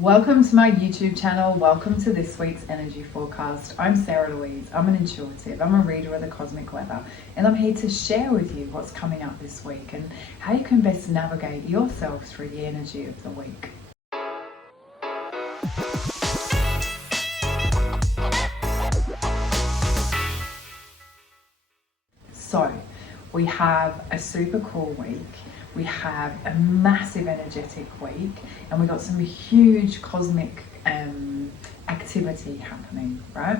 Welcome to my YouTube channel. Welcome to this week's energy forecast. I'm Sarah Louise. I'm an intuitive. I'm a reader of the cosmic weather, and I'm here to share with you what's coming up this week and how you can best navigate yourself through the energy of the week. So, we have a super cool week. We have a massive energetic week, and we got some huge cosmic activity happening, right?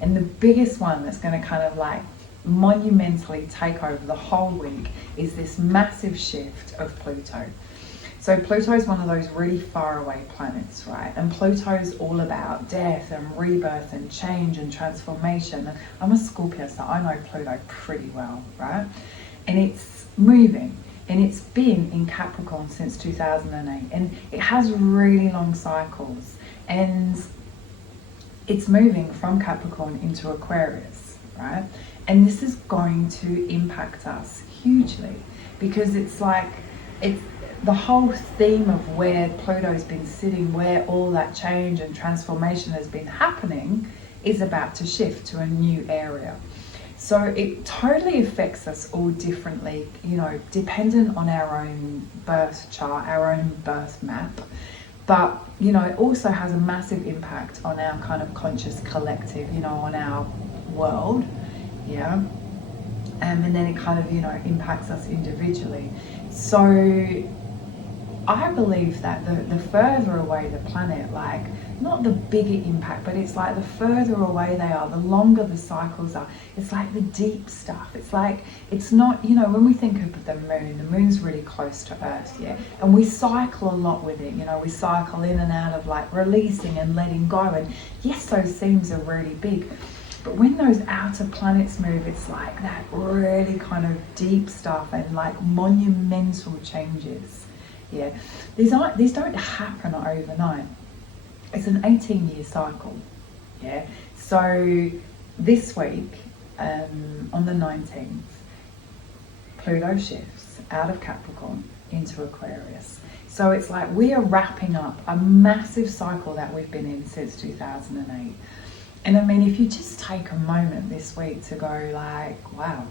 And the biggest one that's going to kind of like monumentally take over the whole week is this massive shift of Pluto. So Pluto is one of those really far away planets, right? And Pluto is all about death and rebirth and change and transformation. And I'm a Scorpio, so I know Pluto pretty well, right? And it's moving. And it's been in Capricorn since 2008, and it has really long cycles, and it's moving from Capricorn into Aquarius, right? And this is going to impact us hugely, because it's the whole theme of where Pluto's been sitting, where all that change and transformation has been happening, is about to shift to a new area. So it totally affects us all differently, dependent on our own birth chart, our own birth map. But, it also has a massive impact on our kind of conscious collective, on our world, yeah. And then it kind of, impacts us individually. So I believe that the further away the planet, not the bigger impact, but it's like the further away they are, the longer the cycles are. It's like the deep stuff. It's not, when we think of the moon's really close to Earth, yeah? And we cycle a lot with it, we cycle in and out of releasing and letting go. And yes, those themes are really big. But when those outer planets move, it's like that really kind of deep stuff and monumental changes. Yeah, these don't happen overnight. It's an 18-year cycle. Yeah, so this week, on the 19th, Pluto shifts out of Capricorn into Aquarius. So it's like we are wrapping up a massive cycle that we've been in since 2008. And I mean, if you just take a moment this week to go wow.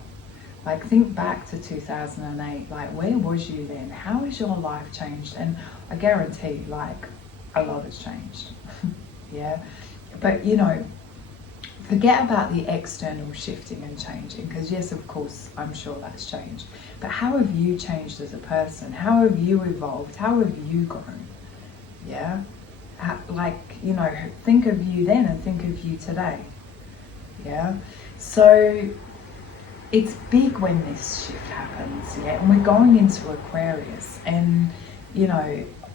Think back to 2008, where was you then? How has your life changed? And I guarantee, a lot has changed, yeah? But, forget about the external shifting and changing, because yes, of course, I'm sure that's changed. But how have you changed as a person? How have you evolved? How have you grown, yeah? Think of you then and think of you today, yeah? So it's big when this shift happens, yeah, and we're going into Aquarius, and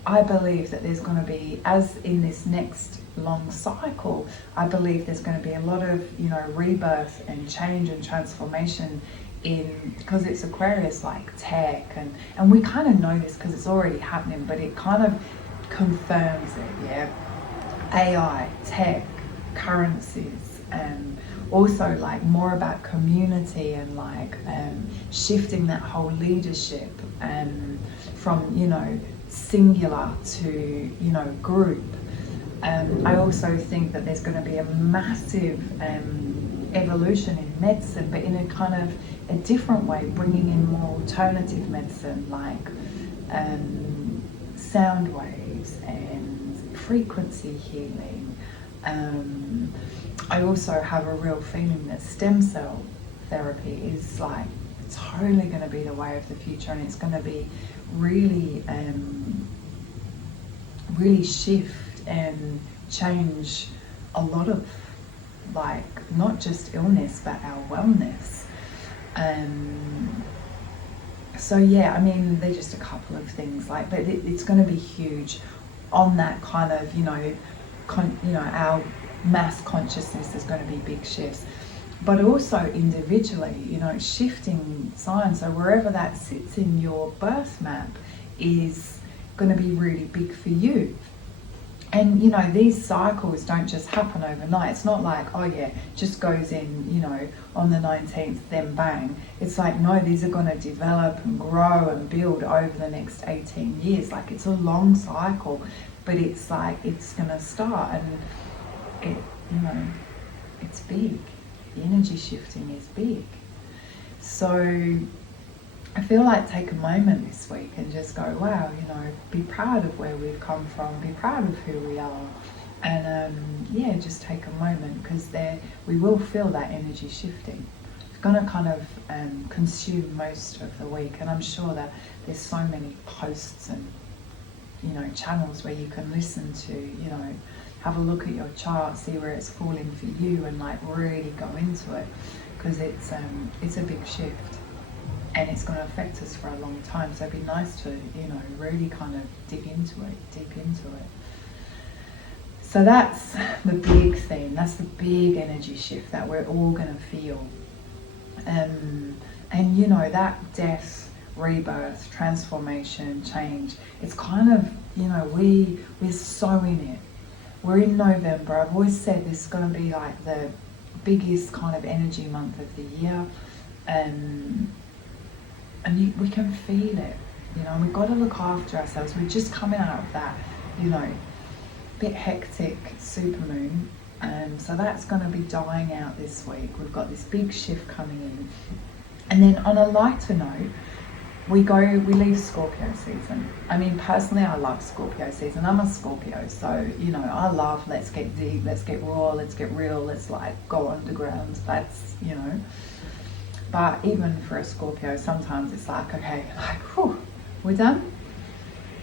I believe that there's going to be, as in this next long cycle, I believe there's going to be a lot of rebirth and change and transformation because it's Aquarius, tech, and we kind of know this because it's already happening, but it kind of confirms it, yeah. AI, tech, currencies, and also more about community and shifting that whole leadership from singular to group. I also think that there's going to be a massive evolution in medicine, but in a kind of a different way, bringing in more alternative medicine sound waves and frequency healing. I also have a real feeling that stem cell therapy is totally going to be the way of the future, and it's going to be really, really shift and change a lot of not just illness but our wellness. So yeah, I mean, they're just a couple of things but it's going to be huge on that kind of our mass consciousness. Is going to be big shifts, but also individually, shifting signs. So wherever that sits in your birth map is going to be really big for you. And these cycles don't just happen overnight. It's not just goes in, on the 19th, then bang. It's no, these are going to develop and grow and build over the next 18 years. It's a long cycle. but it's like it's gonna start, and it, you know, it's big. The energy shifting is big. So I feel like take a moment this week and just go, wow, you know, be proud of where we've come from, be proud of who we are, and yeah, just take a moment, because we will feel that energy shifting. It's going to kind of consume most of the week, and I'm sure that there's so many posts and, you know, channels where you can listen to, you know, have a look at your chart, see where it's falling for you, and like really go into it, because it's a big shift. And it's going to affect us for a long time. So it'd be nice to, you know, really kind of dig into it, deep into it. So that's the big thing. That's the big energy shift that we're all going to feel. And you know, that death, rebirth, transformation, change, it's kind of, you know, we're so in it. We're in November. I've always said this is going to be like the biggest kind of energy month of the year. And we can feel it, you know, and we've got to look after ourselves. We're just coming out of that, you know, bit hectic supermoon, so that's going to be dying out this week. We've got this big shift coming in. And then on a lighter note, we leave Scorpio season. I mean, personally, I love Scorpio season. I'm a Scorpio, so, you know, I love let's get deep, let's get raw, let's get real, let's like go underground. That's, you know. But even for a Scorpio, sometimes it's like, okay, like, whew, we're done.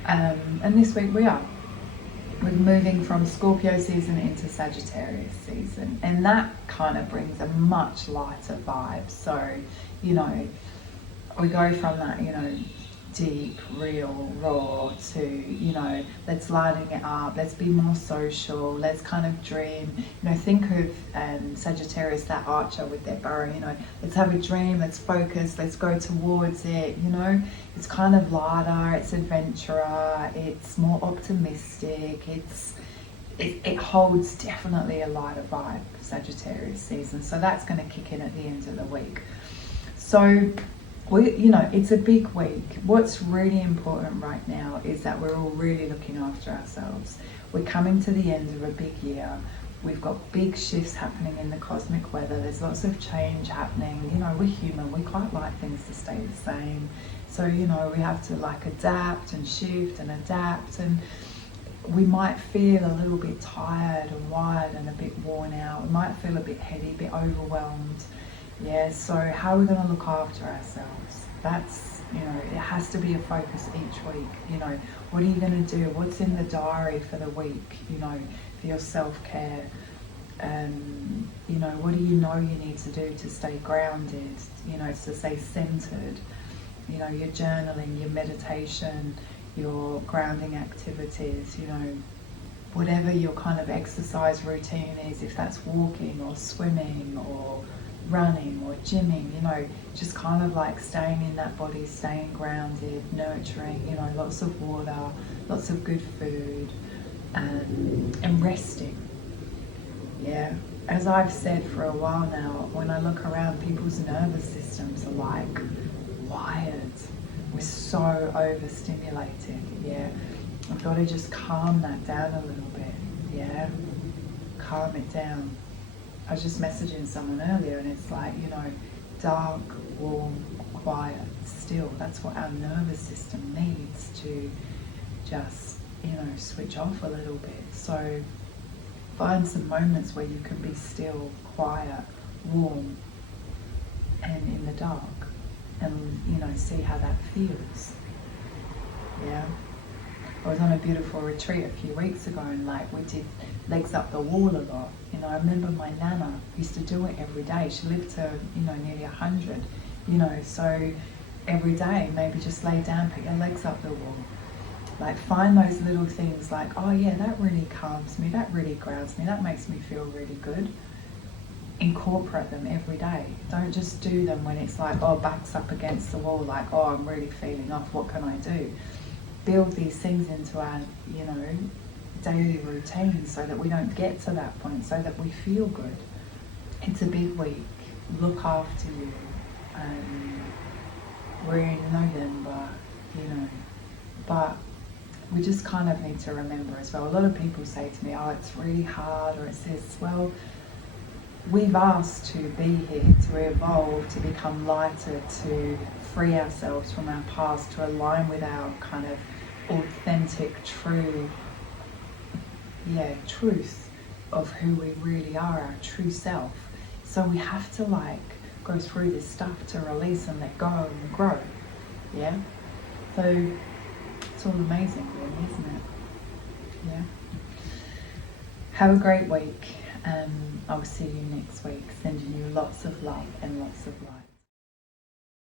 And this week we are. We're moving from Scorpio season into Sagittarius season. And that kind of brings a much lighter vibe. So, you know, we go from that, you know, deep, real, raw to, you know, let's lighten it up, let's be more social, let's kind of dream. You know, think of Sagittarius, that archer with their bow, you know, let's have a dream, let's focus, let's go towards it, you know. It's kind of lighter, it's adventurer, it's more optimistic, it holds definitely a lighter vibe, Sagittarius season. So that's going to kick in at the end of the week. So you know, it's a big week. What's really important right now is that we're all really looking after ourselves. We're coming to the end of a big year. We've got big shifts happening in the cosmic weather. There's lots of change happening. You know, we're human. We quite like things to stay the same. So, you know, we have to like adapt and shift and adapt. And we might feel a little bit tired and wired and a bit worn out. We might feel a bit heady, a bit overwhelmed. Yeah, so how are we going to look after ourselves? That's, you know, it has to be a focus each week. You know, what are you going to do? What's in the diary for the week, you know, for your self-care? You know, what do you know you need to do to stay grounded, you know, to stay centered? You know, your journaling, your meditation, your grounding activities, you know, whatever your kind of exercise routine is, if that's walking or swimming or running or gymming, you know, just kind of like staying in that body, staying grounded, nurturing, you know, lots of water, lots of good food, and resting. Yeah, as I've said for a while now, when I look around, people's nervous systems are like wired. We're so overstimulated. Yeah, I've got to just calm that down a little bit. Yeah, calm it down. I was just messaging someone earlier, and it's like, you know, dark, warm, quiet, still. That's what our nervous system needs to just, you know, switch off a little bit. So find some moments where you can be still, quiet, warm, and in the dark, and, you know, see how that feels. Yeah. I was on a beautiful retreat a few weeks ago, and like we did legs up the wall a lot. You know, I remember my nana used to do it every day. She lived to, you know, nearly 100, you know, so every day maybe just lay down, put your legs up the wall. Like find those little things like, oh yeah, that really calms me, that really grounds me, that makes me feel really good. Incorporate them every day. Don't just do them when it's like, oh, back's up against the wall, like, oh, I'm really feeling off, what can I do? Build these things into our, you know, daily routine so that we don't get to that point, so that we feel good. It's a big week. Look after you. We're in November, you know, but we just kind of need to remember as well. A lot of people say to me, oh, it's really hard, or it's this. Well, we've asked to be here, to evolve, to become lighter, to free ourselves from our past, to align with our kind of authentic, truth of who we really are, our true self. So we have to like go through this stuff to release and let go and grow. Yeah? So it's all amazing, really, isn't it? Yeah. Have a great week. I'll see you next week, sending you lots of love and lots of light.